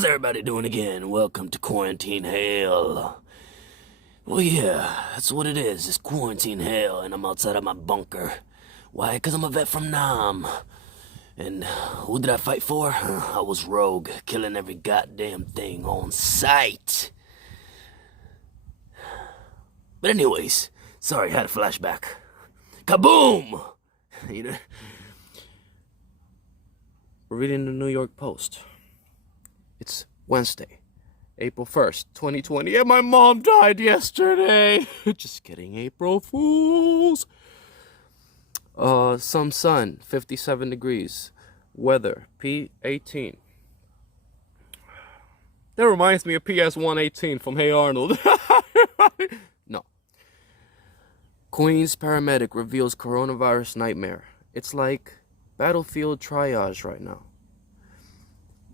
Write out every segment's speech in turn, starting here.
How's everybody doing again? Welcome to Quarantine Hell. Well, yeah, that's what it is. It's Quarantine Hell, and I'm outside of my bunker. Why? Because I'm a vet from Nam. And who did I fight for? I was rogue, killing every goddamn thing on sight. But anyways, sorry, I had a flashback. Kaboom! You know, we're reading the New York Post. It's Wednesday, April 1st, 2020, and my mom died yesterday. Just kidding, April Fools. Some sun, 57 degrees. Weather, P18. That reminds me of PS 118 from Hey Arnold. No. Queens paramedic reveals coronavirus nightmare. It's like battlefield triage right now.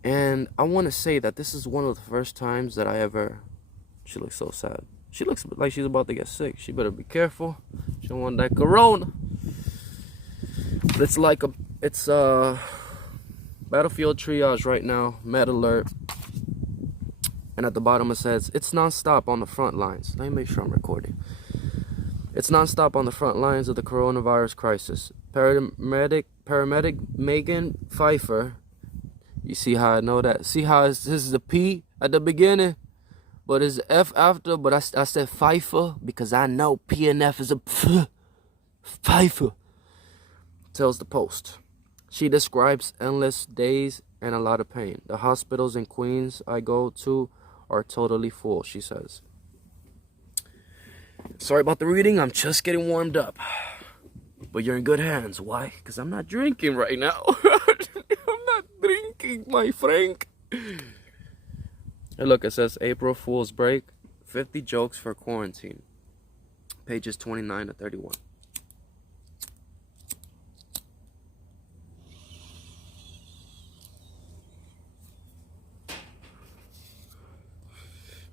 And I want to say that this is one of the first times that I ever... She looks so sad. She looks like she's about to get sick. She better be careful. She don't want that corona. But it's like it's battlefield triage right now. Med alert. And at the bottom it says, it's non-stop on the front lines. Let me make sure I'm recording. It's non-stop on the front lines of the coronavirus crisis. Paramedic Megan Pfeiffer. You see how I know that? See how this is a P at the beginning, but it's F after, but I said Pfeiffer because I know P and F is a Pfeiffer. Tells the Post. She describes endless days and a lot of pain. The hospitals in Queens I go to are totally full, she says. Sorry about the reading, I'm just getting warmed up. But you're in good hands. Why? Because I'm not drinking right now. I'm not drinking, my friend. Hey, look, it says April Fool's break. 50 jokes for quarantine. Pages 29 to 31.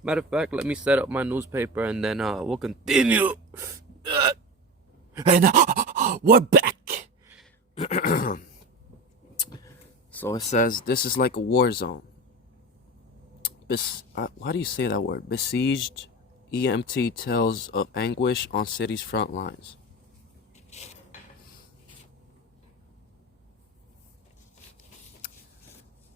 Matter of fact, let me set up my newspaper and then we'll continue. And we're back. So it says this is like a war zone. How do you say that word? Besieged. EMT tells of anguish on city's front lines.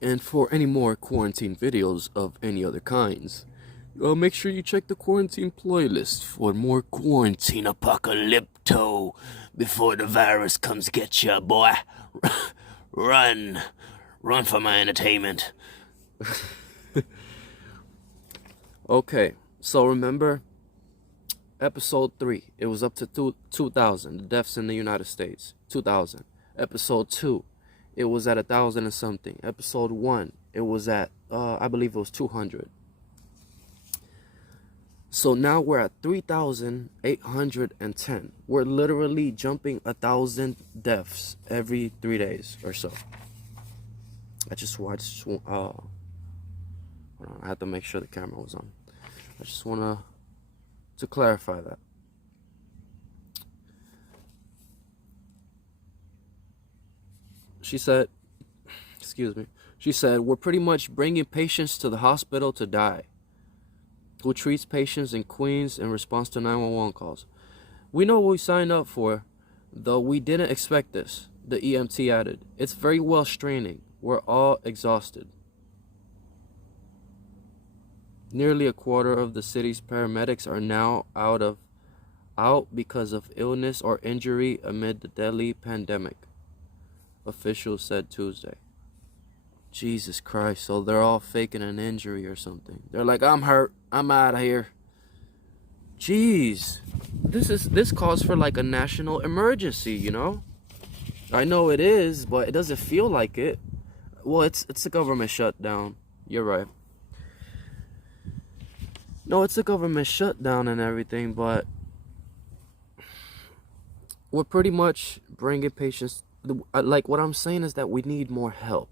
And for any more quarantine videos of any other kinds, make sure you check the quarantine playlist for more quarantine apocalypto before the virus comes get ya, boy. Run for my entertainment. Okay, so remember episode 3, it was up to 2,000, the deaths in the United States, 2,000. Episode 2, it was at 1,000 and something. Episode 1, it was at, I believe it was 200. So now we're at 3,810. We're literally jumping 1,000 deaths every 3 days or so. I just watched. Hold on, I had to make sure the camera was on. I just want to clarify that. She said, excuse me. She said, we're pretty much bringing patients to the hospital to die. Who treats patients in Queens in response to 911 calls. We know what we signed up for, though we didn't expect this, the EMT added. It's very well straining. We're all exhausted. Nearly a quarter of the city's paramedics are now out because of illness or injury amid the deadly pandemic, officials said Tuesday. Jesus Christ, so they're all faking an injury or something. They're like, I'm hurt, I'm out of here. Jeez, this calls for like a national emergency, you know? I know it is, but it doesn't feel like it. Well, it's a government shutdown. You're right. No, it's a government shutdown and everything, but we're pretty much bringing patients. Like, what I'm saying is that we need more help.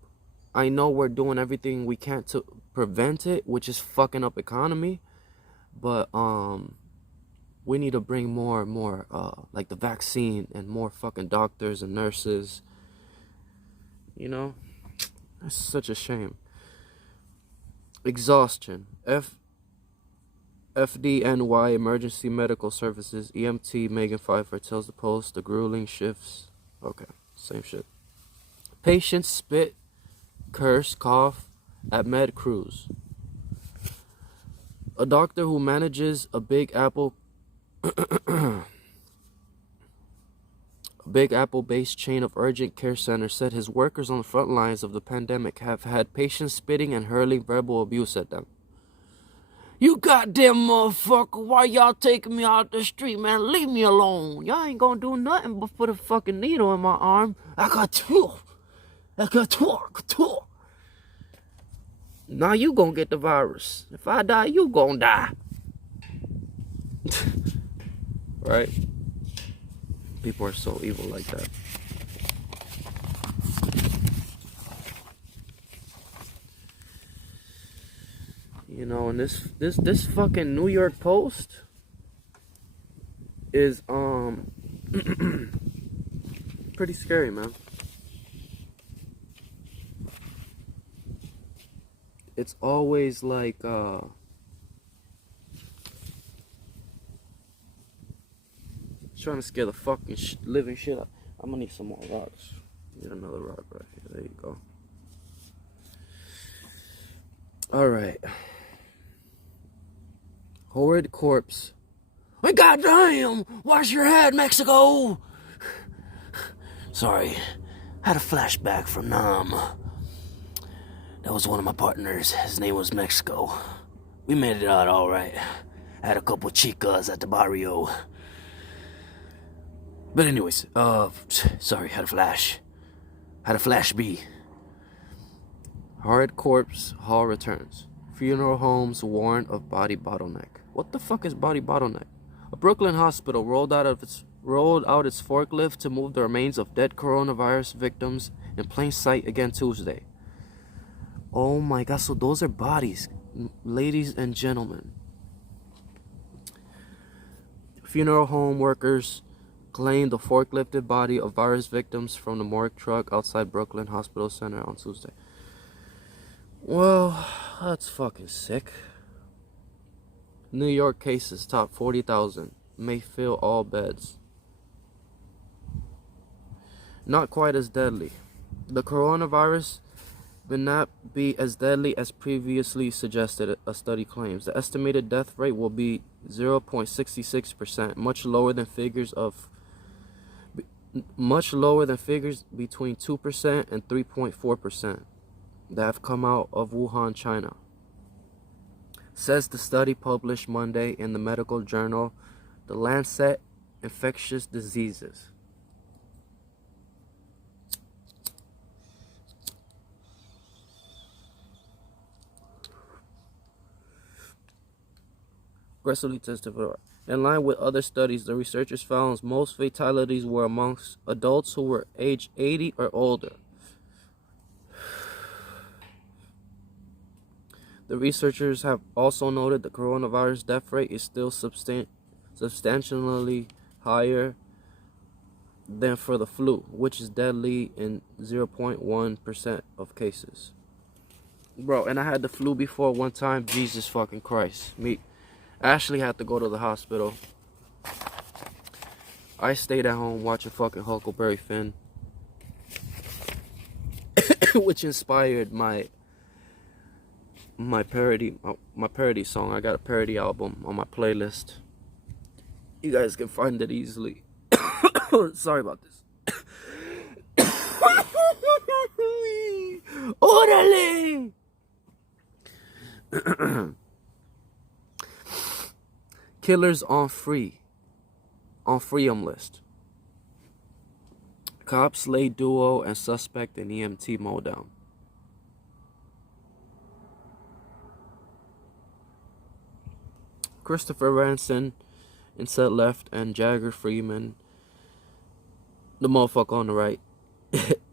I know we're doing everything we can to prevent it, which is fucking up economy, but we need to bring more and more like the vaccine and more fucking doctors and nurses. You know, that's such a shame. Exhaustion. FDNY Emergency Medical Services EMT Megan Pfeiffer tells the Post the grueling shifts. Okay, same shit. Patients spit, curse, cough at med crews. A doctor who manages a Big Apple-based chain of urgent care centers said his workers on the front lines of the pandemic have had patients spitting and hurling verbal abuse at them. You goddamn motherfucker, why y'all taking me out the street, man? Leave me alone. Y'all ain't gonna do nothing but put a fucking needle in my arm. I got two. Now you gonna get the virus. If I die, you gonna die. Right? People are so evil like that. You know, and this fucking New York Post is pretty scary, man. It's always like trying to scare the fucking living shit out. I'm gonna need some more rocks. Need another rock right here. There you go. All right. Horrid corpse. Oh, goddamn! Wash your head, Mexico! Sorry. Had a flashback from Nam. That was one of my partners. His name was Mexico. We made it out all right. Had a couple chicas at the barrio. But anyways, sorry, had a flash. Had a flash B. Horrid corpse haul returns. Funeral homes warn of body bottleneck. What the fuck is body bottleneck? A Brooklyn hospital rolled out its forklift to move the remains of dead coronavirus victims in plain sight again Tuesday. Oh my god, so those are bodies, ladies and gentlemen. Funeral home workers claimed the forklifted body of virus victims from the morgue truck outside Brooklyn Hospital Center on Tuesday. Well, that's fucking sick. New York cases top 40,000. May fill all beds. Not quite as deadly. The coronavirus will not be as deadly as previously suggested, a study claims. The estimated death rate will be 0.66%, much lower than figures between 2% and 3.4% that have come out of Wuhan, China, says the study published Monday in the medical journal The Lancet Infectious Diseases. Aggressively tested for. In line with other studies, the researchers found most fatalities were amongst adults who were age 80 or older. The researchers have also noted the coronavirus death rate is still substantially higher than for the flu, which is deadly in 0.1% of cases. Bro, and I had the flu before one time. Jesus fucking Christ. Ashley had to go to the hospital. I stayed at home watching fucking Huckleberry Finn, which inspired my parody song. I got a parody album on my playlist. You guys can find it easily. Sorry about this. Orale! Killers on freedom list. Cops lay duo and suspect in EMT mowdown. Christopher Ranson in set left and Jagger Freeman, the motherfucker on the right,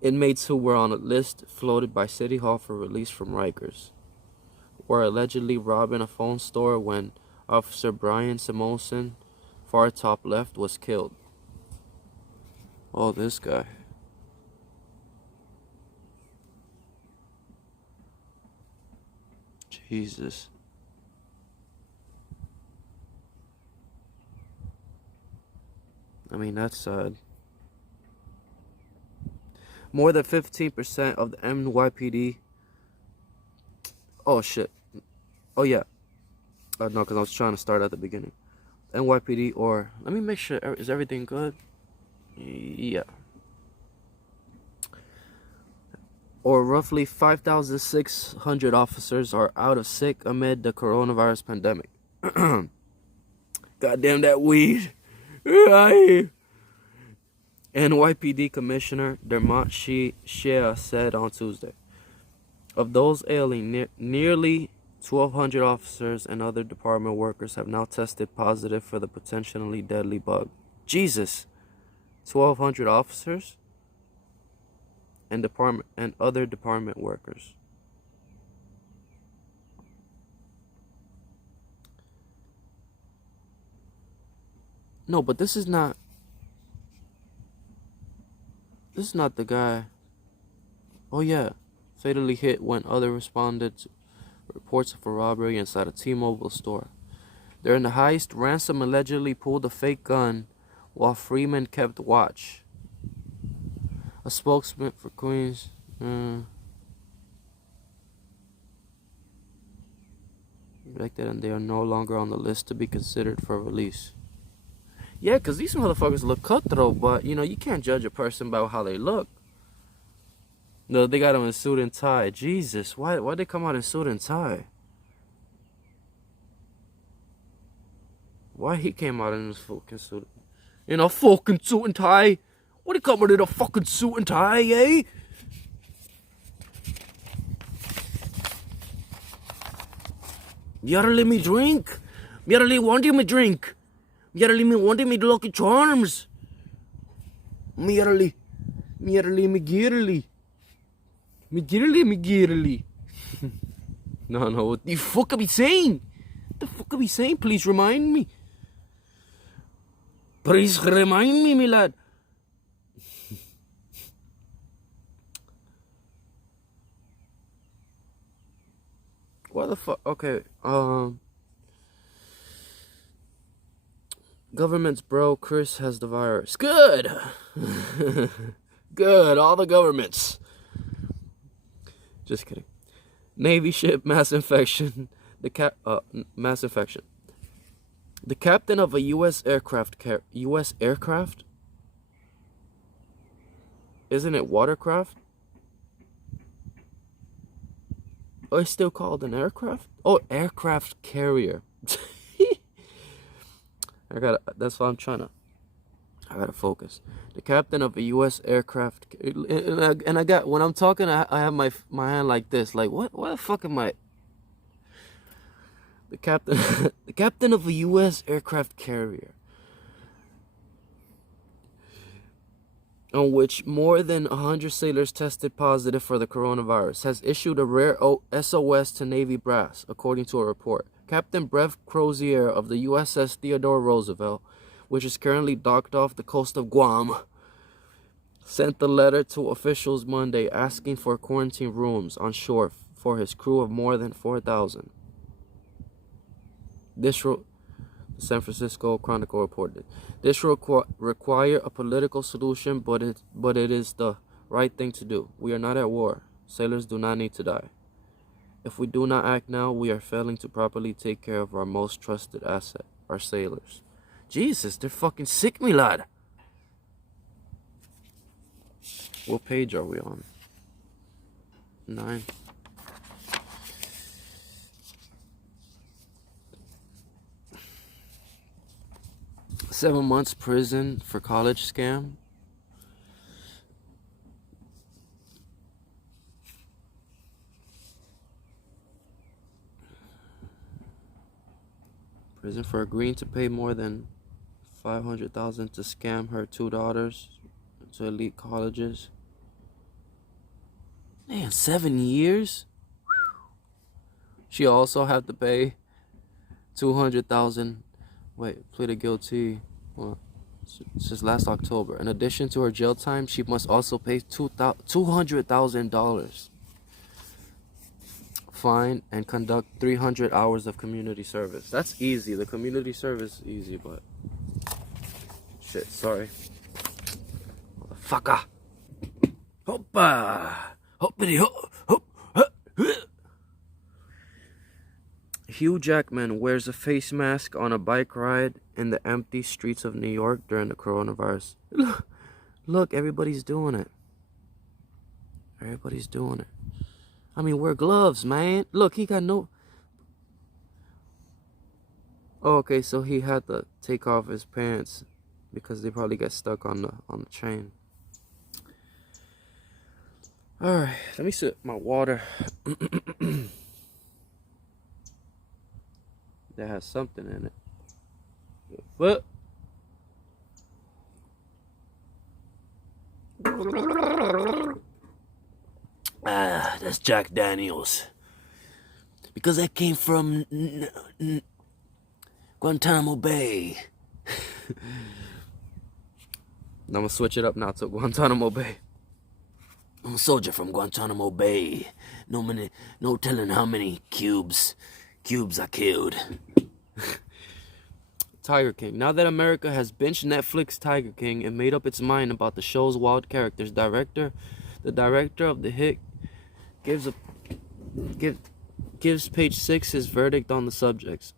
inmates who were on a list floated by City Hall for release from Rikers, were allegedly robbing a phone store when Officer Brian Simonson, far top left, was killed. Oh, this guy. Jesus. I mean, that's sad. More than 15% of the NYPD. Oh, shit. Oh, yeah. No, because I was trying to start at the beginning. NYPD or... Let me make sure. Is everything good? Yeah. Or roughly 5,600 officers are out of sick amid the coronavirus pandemic. Goddamn that weed. NYPD Commissioner Dermot Shea said on Tuesday. Of those ailing, nearly 1,200 officers and other department workers have now tested positive for the potentially deadly bug. Jesus! 1,200 officers and other department workers. No, but this is not the guy. Oh yeah, fatally hit when others responded to reports of a robbery inside a T-Mobile store. During the heist, Ransom allegedly pulled a fake gun while Freeman kept watch. A spokesman for Queens. Elected, and they are no longer on the list to be considered for release. Yeah, because these motherfuckers look cutthroat, but, you know, you can't judge a person by how they look. No, they got them in suit and tie. Jesus, why'd they come out in suit and tie? Why he came out in his fucking suit? In a fucking suit and tie? What, he come out in a fucking suit and tie, eh? You gotta let me drink. You gotta let me drink. You gotta let me wanting me to Lucky Charms. Me gotta let me girly. Me girly. No, what the fuck are we saying? What the fuck are we saying? Please remind me. Please remind me, lad. What the fuck? Okay, government's bro Chris has the virus. Good. Good, all the governments. Just kidding. Navy ship mass infection. Mass infection. The captain of a U.S. aircraft. U.S. aircraft? Isn't it watercraft? Oh, it's still called an aircraft? Oh, aircraft carrier. That's what I'm trying to. I gotta focus. The captain of a U.S. aircraft, and I got, when I'm talking, I have my hand like this. Like, what the fuck am I? The captain of a U.S. aircraft carrier, on which more than 100 sailors tested positive for the coronavirus, has issued a rare SOS to Navy brass, according to a report. Captain Brev Crozier of the USS Theodore Roosevelt, which is currently docked off the coast of Guam, sent a letter to officials Monday asking for quarantine rooms on shore for his crew of more than 4,000. The San Francisco Chronicle reported. This will require a political solution, but it is the right thing to do. We are not at war. Sailors do not need to die. If we do not act now, we are failing to properly take care of our most trusted asset, our sailors. Jesus, they're fucking sick, me lad. What page are we on? 9. Seven months prison for college scam. Prison for agreeing to pay more than $500,000 to scam her 2 daughters to elite colleges. Man, 7 years. She also had to pay $200,000. Pleaded guilty. Well, since last October. In addition to her jail time, she must also pay $200,000. fine, and conduct 300 hours of community service. That's easy. The community service is easy, but shit, sorry. Motherfucker. Hoppa. Hoppity hop. Hop. Hugh Jackman wears a face mask on a bike ride in the empty streets of New York during the coronavirus. Look, everybody's doing it. Everybody's doing it. I mean, wear gloves, man. Look, he got no... Oh, okay, so he had to take off his pants because they probably got stuck on the train. All right, let me sip my water. That has something in it. What? Ah, that's Jack Daniels. Because that came from Guantanamo Bay. I'm gonna switch it up now to Guantanamo Bay. I'm a soldier from Guantanamo Bay. No telling how many cubes I killed. Tiger King. Now that America has binged Netflix Tiger King and made up its mind about the show's wild characters, the director of the hit gives Page Six his verdict on the subjects.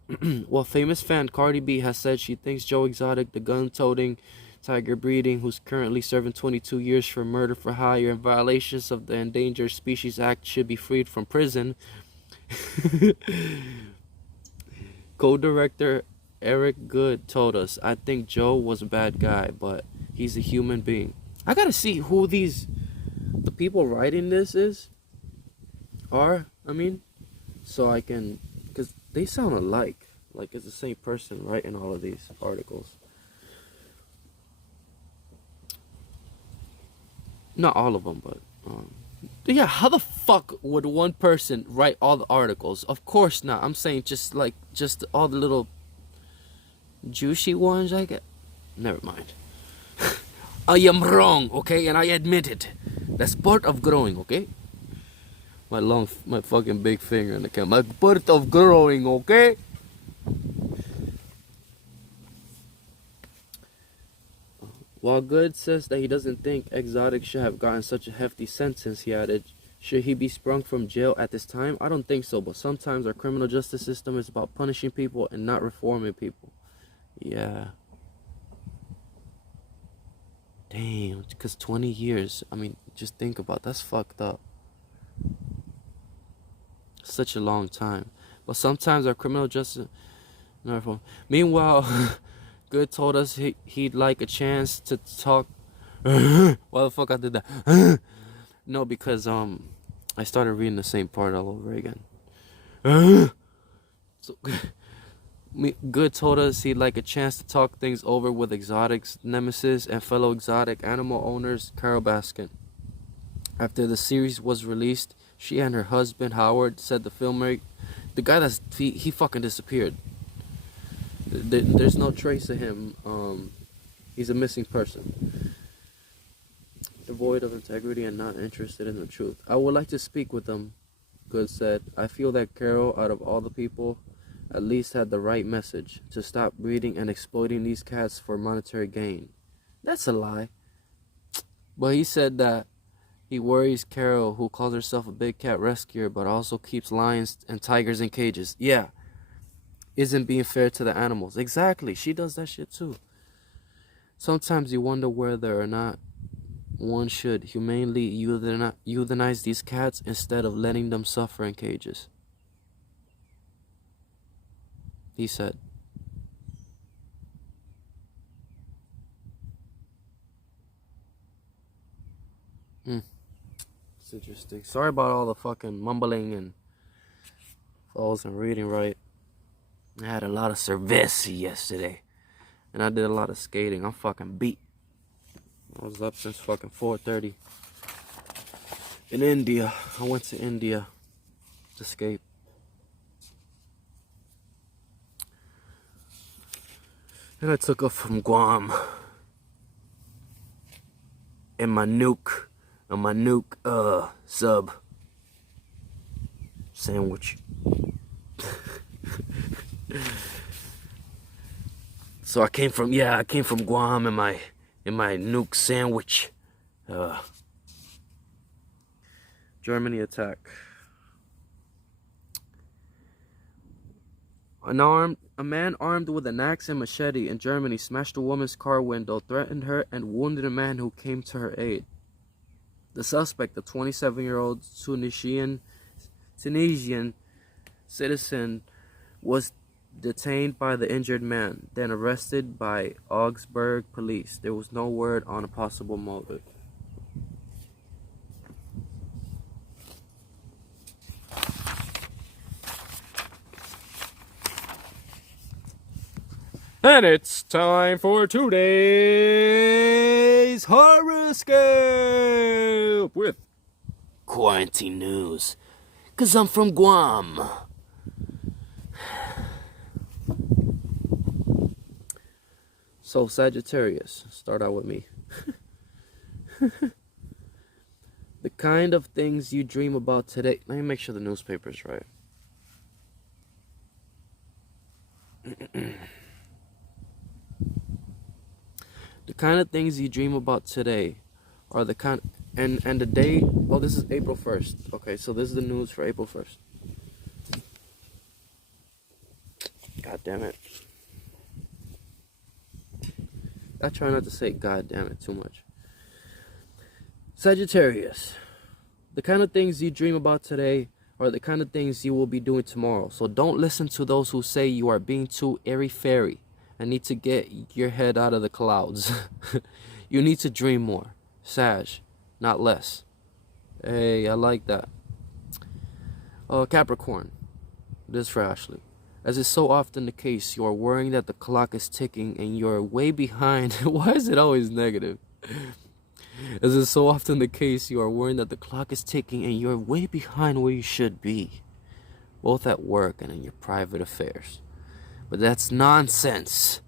While famous fan Cardi B has said she thinks Joe Exotic, the gun-toting, tiger-breeding, who's currently serving 22 years for murder for hire and violations of the Endangered Species Act, should be freed from prison. Co-director Eric Good told us, I think Joe was a bad guy, but he's a human being. I gotta see who the people writing this are, so I can, because they sound alike. Like it's the same person writing all of these articles. Not all of them, but yeah, how the fuck would one person write all the articles? Of course not. I'm saying just all the little juicy ones I get. Never mind. I am wrong, okay, and I admit it. That's part of growing, okay? My fucking big finger in the camera. My part of growing, okay? While Good says that he doesn't think Exotic should have gotten such a hefty sentence, he added, should he be sprung from jail at this time? I don't think so, but sometimes our criminal justice system is about punishing people and not reforming people. Yeah. Damn, because 20 years, just think about it. That's fucked up. Such a long time. But sometimes our criminal justice... not reform. Meanwhile... Good told us he'd like a chance to talk. Why the fuck I did that? No, because I started reading the same part all over again. So Good told us he'd like a chance to talk things over with Exotic's nemesis and fellow Exotic animal owners, Carol Baskin. After the series was released, she and her husband Howard said the filmmaker, the guy he fucking disappeared. There's no trace of him. He's a missing person. Devoid of integrity and not interested in the truth. I would like to speak with them, Good said. I feel that Carol, out of all the people, at least had the right message to stop breeding and exploiting these cats for monetary gain. That's a lie. But he said that he worries Carol, who calls herself a big cat rescuer but also keeps lions and tigers in cages. Yeah. Isn't being fair to the animals. Exactly. She does that shit too. Sometimes you wonder whether or not one should humanely euthanize these cats instead of letting them suffer in cages. He said. It's interesting. Sorry about all the fucking mumbling and if I wasn't reading right. I had a lot of cerveza yesterday. And I did a lot of skating. I'm fucking beat. I was up since fucking 4:30. In India. I went to India to skate. And I took off from Guam. In my nuke sub. sandwich. So I came from Guam in my nuke sandwich. Germany attack. A man armed with an axe and machete in Germany smashed a woman's car window, threatened her, and wounded a man who came to her aid. The suspect, a 27-year-old Tunisian citizen, was detained by the injured man, then arrested by Augsburg police. There was no word on a possible motive. And it's time for today's horoscope with quarantine news. 'Cause I'm from Guam. So Sagittarius, start out with me. The kind of things you dream about today. Let me make sure the newspaper's right. The kind of things you dream about today are the kind, and the day, oh, this is April 1st. Okay, so this is the news for April 1st. God damn it. I try not to say God damn it too much. Sagittarius, the kind of things you dream about today are the kind of things you will be doing tomorrow. So don't listen to those who say you are being too airy-fairy and need to get your head out of the clouds. You need to dream more. Sag, not less. Hey, I like that. Capricorn, this is for Ashley. As is so often the case, you are worrying that the clock is ticking and you're way behind. Why is it always negative? As is so often the case, you are worrying that the clock is ticking and you're way behind where you should be, both at work and in your private affairs. But that's nonsense.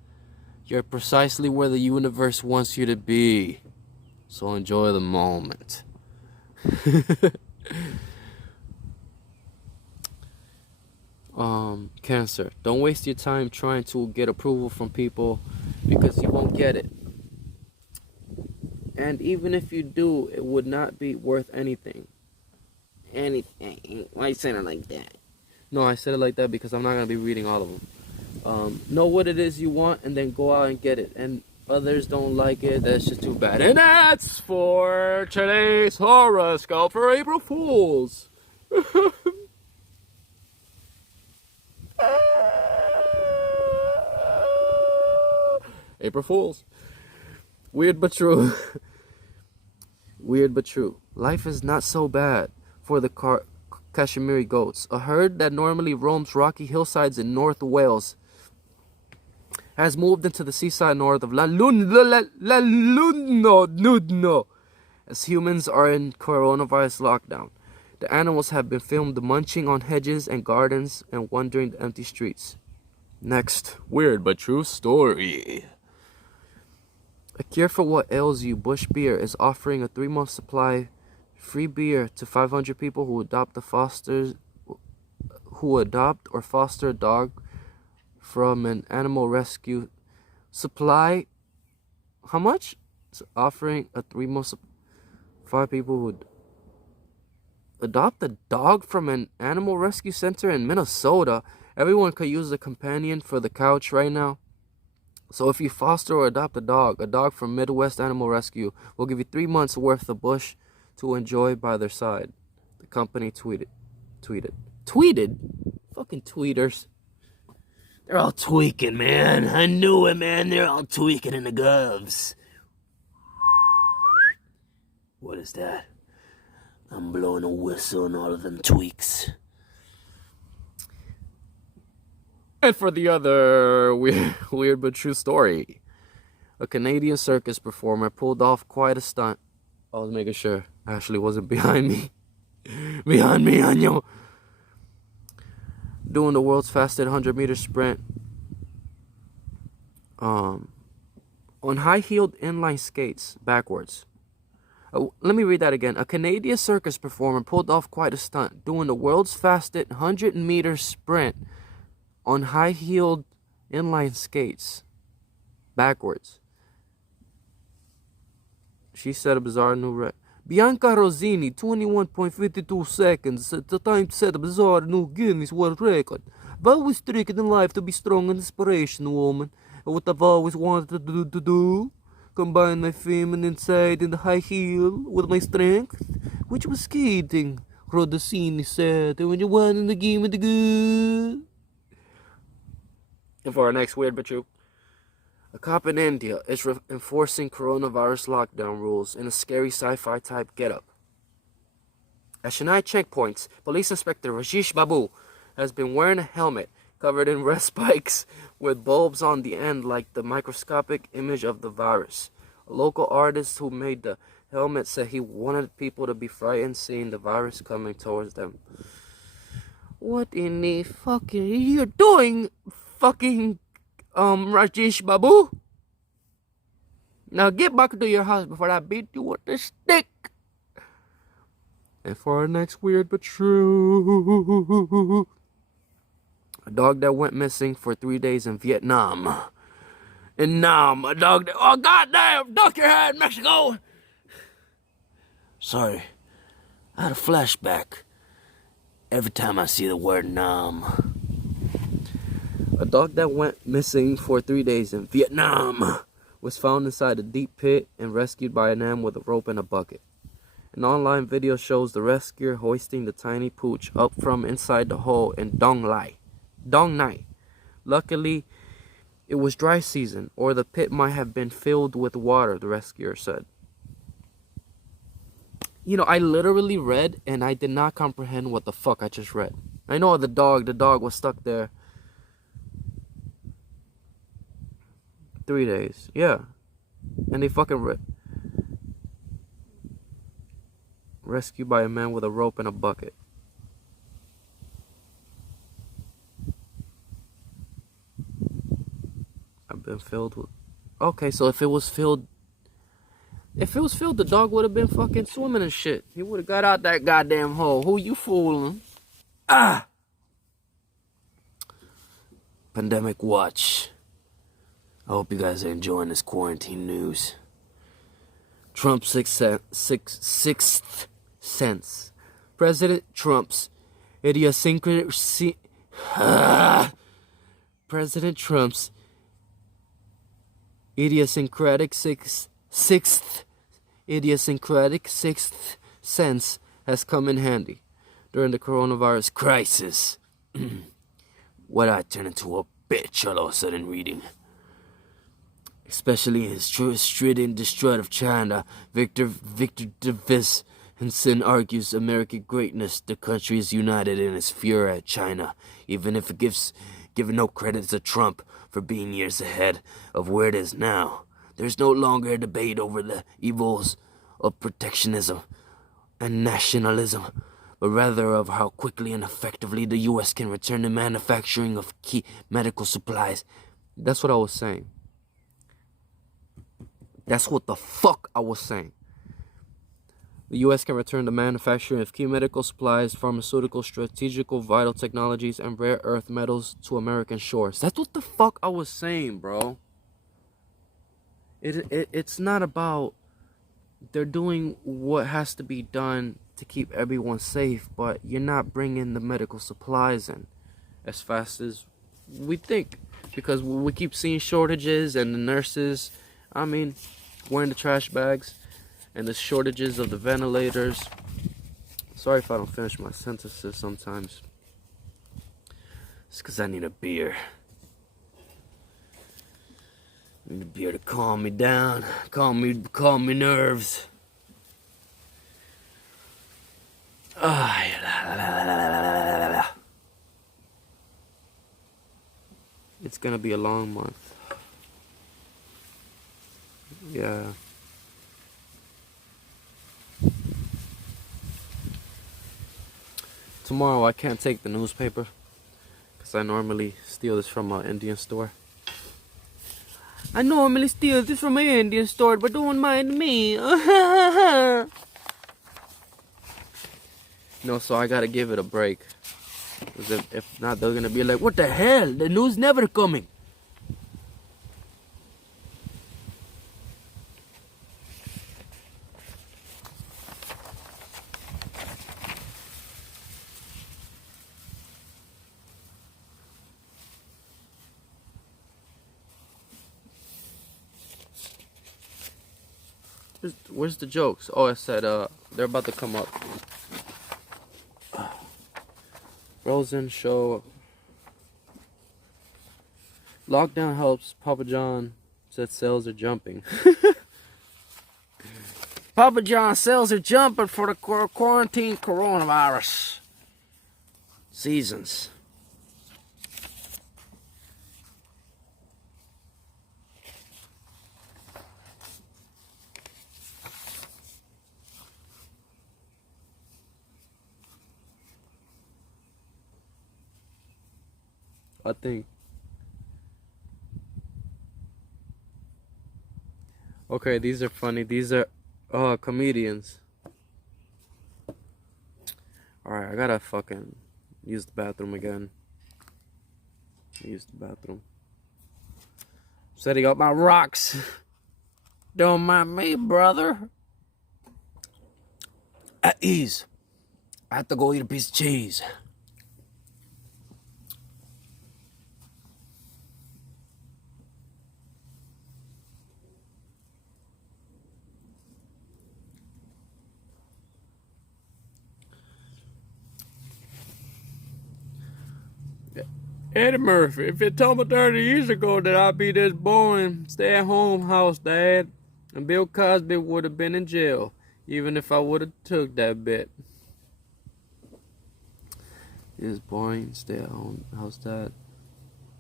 You're precisely where the universe wants you to be. So enjoy the moment. Cancer. Don't waste your time trying to get approval from people because you won't get it. And even if you do, it would not be worth anything. Anything. Why are you saying it like that? No, I said it like that because I'm not going to be reading all of them. Know what it is you want and then go out and get it. And others don't like it, that's just too bad. And that's for today's horoscope for April Fools. April Fools. Weird but true. Weird but true. Life is not so bad for the Kashmiri goats. A herd that normally roams rocky hillsides in North Wales has moved into the seaside north of Nudno as humans are in coronavirus lockdown. The animals have been filmed munching on hedges and gardens and wandering the empty streets. Next, weird but true story. A cure for what ails you, Bush Beer is offering a 3-month supply free beer to 500 people who adopt or foster a dog from an animal rescue supply. How much? It's offering a 3-month 5 people who adopt a dog from an animal rescue center in Minnesota. Everyone could use a companion for the couch right now. So if you foster or adopt a dog from Midwest Animal Rescue will give you 3 months worth of Bush to enjoy by their side. The company tweeted? Fucking tweeters. They're all tweaking, man. I knew it, man. They're all tweaking in the govs. What is that? I'm blowing a whistle on all of them tweaks. And for the other weird but true story. A Canadian circus performer pulled off quite a stunt. I was making sure Ashley wasn't behind me. Behind me, Anyo. Doing the world's fastest 100-meter sprint. On high-heeled inline skates backwards. Let me read that again. A Canadian circus performer pulled off quite a stunt, doing the world's fastest 100-meter sprint on high-heeled inline skates. Backwards. She set a bizarre new record. Bianca Rosini, 21.52 seconds. The time to set a bizarre new Guinness World Record. I've always stricken in life to be strong and inspirational, woman. And what I've always wanted to do, combine my feminine side in the high heel with my strength, which was skating. Rodosini said, and when you won in the game of the good. And for our next weird but true. A cop in India is enforcing coronavirus lockdown rules in a scary sci-fi type getup. At Chennai checkpoints, Police Inspector Rajesh Babu has been wearing a helmet covered in red spikes with bulbs on the end like the microscopic image of the virus. A local artist who made the helmet said he wanted people to be frightened seeing the virus coming towards them. What in the fucking you're doing, fucking Rajesh Babu? Now get back to your house before I beat you with a stick. And for our next weird but true. A dog that went missing for 3 days in Vietnam. In Nam, a dog that... Oh, goddamn! Duck your head, Mexico! Sorry. I had a flashback every time I see the word Nam. A dog that went missing for 3 days in Vietnam was found inside a deep pit and rescued by a man with a rope and a bucket. An online video shows the rescuer hoisting the tiny pooch up from inside the hole in Dong Nai. Luckily, it was dry season, or the pit might have been filled with water, the rescuer said. You know, I literally read and I did not comprehend what the fuck I just read. I know the dog was stuck there 3 days. Yeah. And they fucking rescued by a man with a rope and a bucket. I've been filled with... Okay, so if it was filled, the dog would have been fucking swimming and shit. He would have got out that goddamn hole. Who you fooling? Ah! Pandemic watch. I hope you guys are enjoying this quarantine news. Trump's sixth sense. President Trump's idiosyncratic... President Trump's idiosyncratic sixth sense has come in handy during the coronavirus crisis. What I turn into a bitch all of a sudden reading. Especially his strident distraught of China, Victor Davis Henson argues American greatness. The country is united in its fury at China, even if it gives no credit to Trump for being years ahead of where it is now. There's no longer a debate over the evils of protectionism and nationalism, but rather of how quickly and effectively the U.S. can return the manufacturing of key medical supplies. That's what I was saying. That's what the fuck I was saying. The U.S. can return the manufacturing of key medical supplies, pharmaceutical, strategical, vital technologies, and rare earth metals to American shores. That's what the fuck I was saying, bro. It's not about... They're doing what has to be done to keep everyone safe, but you're not bringing the medical supplies in as fast as we think. Because we keep seeing shortages, and the nurses, wearing the trash bags, and the shortages of the ventilators. Sorry if I don't finish my sentences sometimes. It's because I need a beer. I need a beer to calm me down, calm me nerves. It's gonna be a long month. Yeah. Tomorrow I can't take the newspaper because I normally steal this from an Indian store. I normally steal this from an Indian store, but don't mind me. No, so I gotta give it a break. Because if not, they're gonna be like, what the hell? The news never coming. Where's the jokes? Oh, I said, they're about to come up. Rosen show. Lockdown helps. Papa John said sales are jumping. Papa John sales are jumping for the quarantine coronavirus seasons. I think. Okay, these are funny. These are comedians. Alright, I gotta fucking use the bathroom again. Use the bathroom. Setting up my rocks. Don't mind me, brother. At ease. I have to go eat a piece of cheese. Eddie Murphy, if you told me 30 years ago that I'd be this boring stay-at-home house dad, and Bill Cosby would have been in jail, even if I would have took that bet. This boring stay-at-home house dad,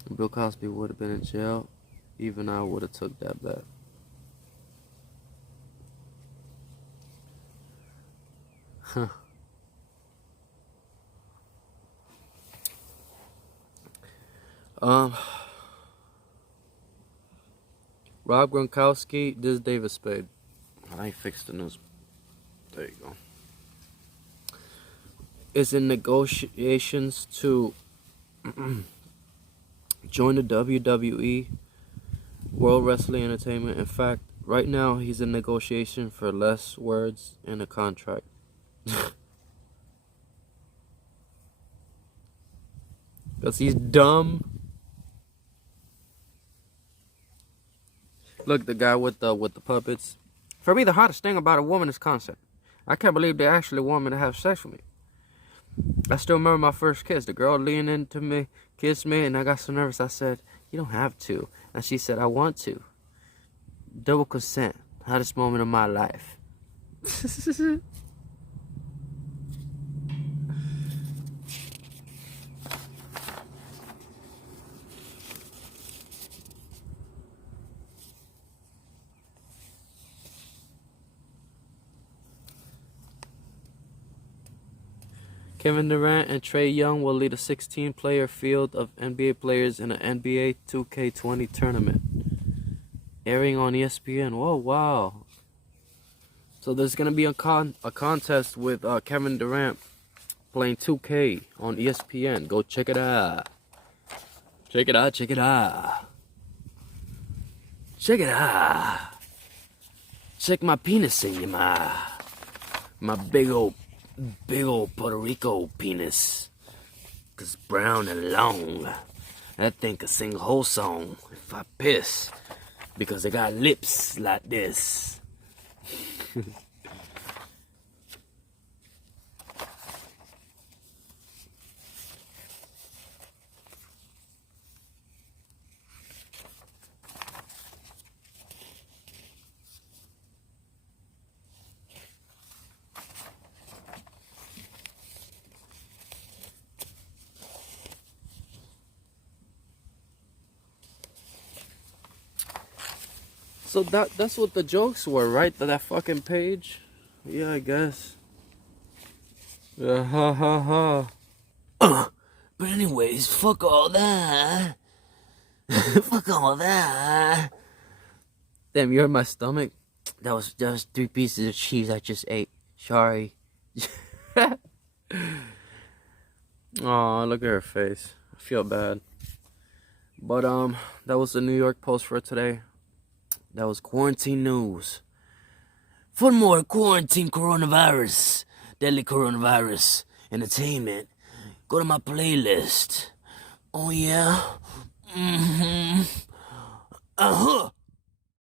and Bill Cosby would have been in jail, even I would have took that bet. Huh. Rob Gronkowski, this is David Spade. I fixed the news. There you go. Is in negotiations to join the WWE, World Wrestling Entertainment. In fact, right now he's in negotiation for less words in a contract. Because he's dumb. Look, the guy with the puppets. For me, the hottest thing about a woman is consent. I can't believe they actually want me to have sex with me. I still remember my first kiss. The girl leaned into me, kissed me, and I got so nervous. I said, "You don't have to." And she said, "I want to." Double consent. Hottest moment of my life. Kevin Durant and Trae Young will lead a 16-player field of NBA players in an NBA 2K20 tournament, airing on ESPN. Oh, wow. So there's going to be a contest with Kevin Durant playing 2K on ESPN. Go check it out. Check it out, check it out. Check it out. Check my penis in you, my big old Puerto Rico penis. 'Cause brown and long. That thing could sing a whole song if I piss. Because they got lips like this. So that's what the jokes were, right? That fucking page? Yeah, I guess. Yeah, ha ha ha. But anyways, fuck all that. Fuck all that. Damn, you're in my stomach. That was just 3 pieces of cheese I just ate. Sorry. Oh, look at her face. I feel bad. But that was the New York Post for today. That was quarantine news. For more quarantine coronavirus, deadly coronavirus entertainment, go to my playlist. Oh yeah.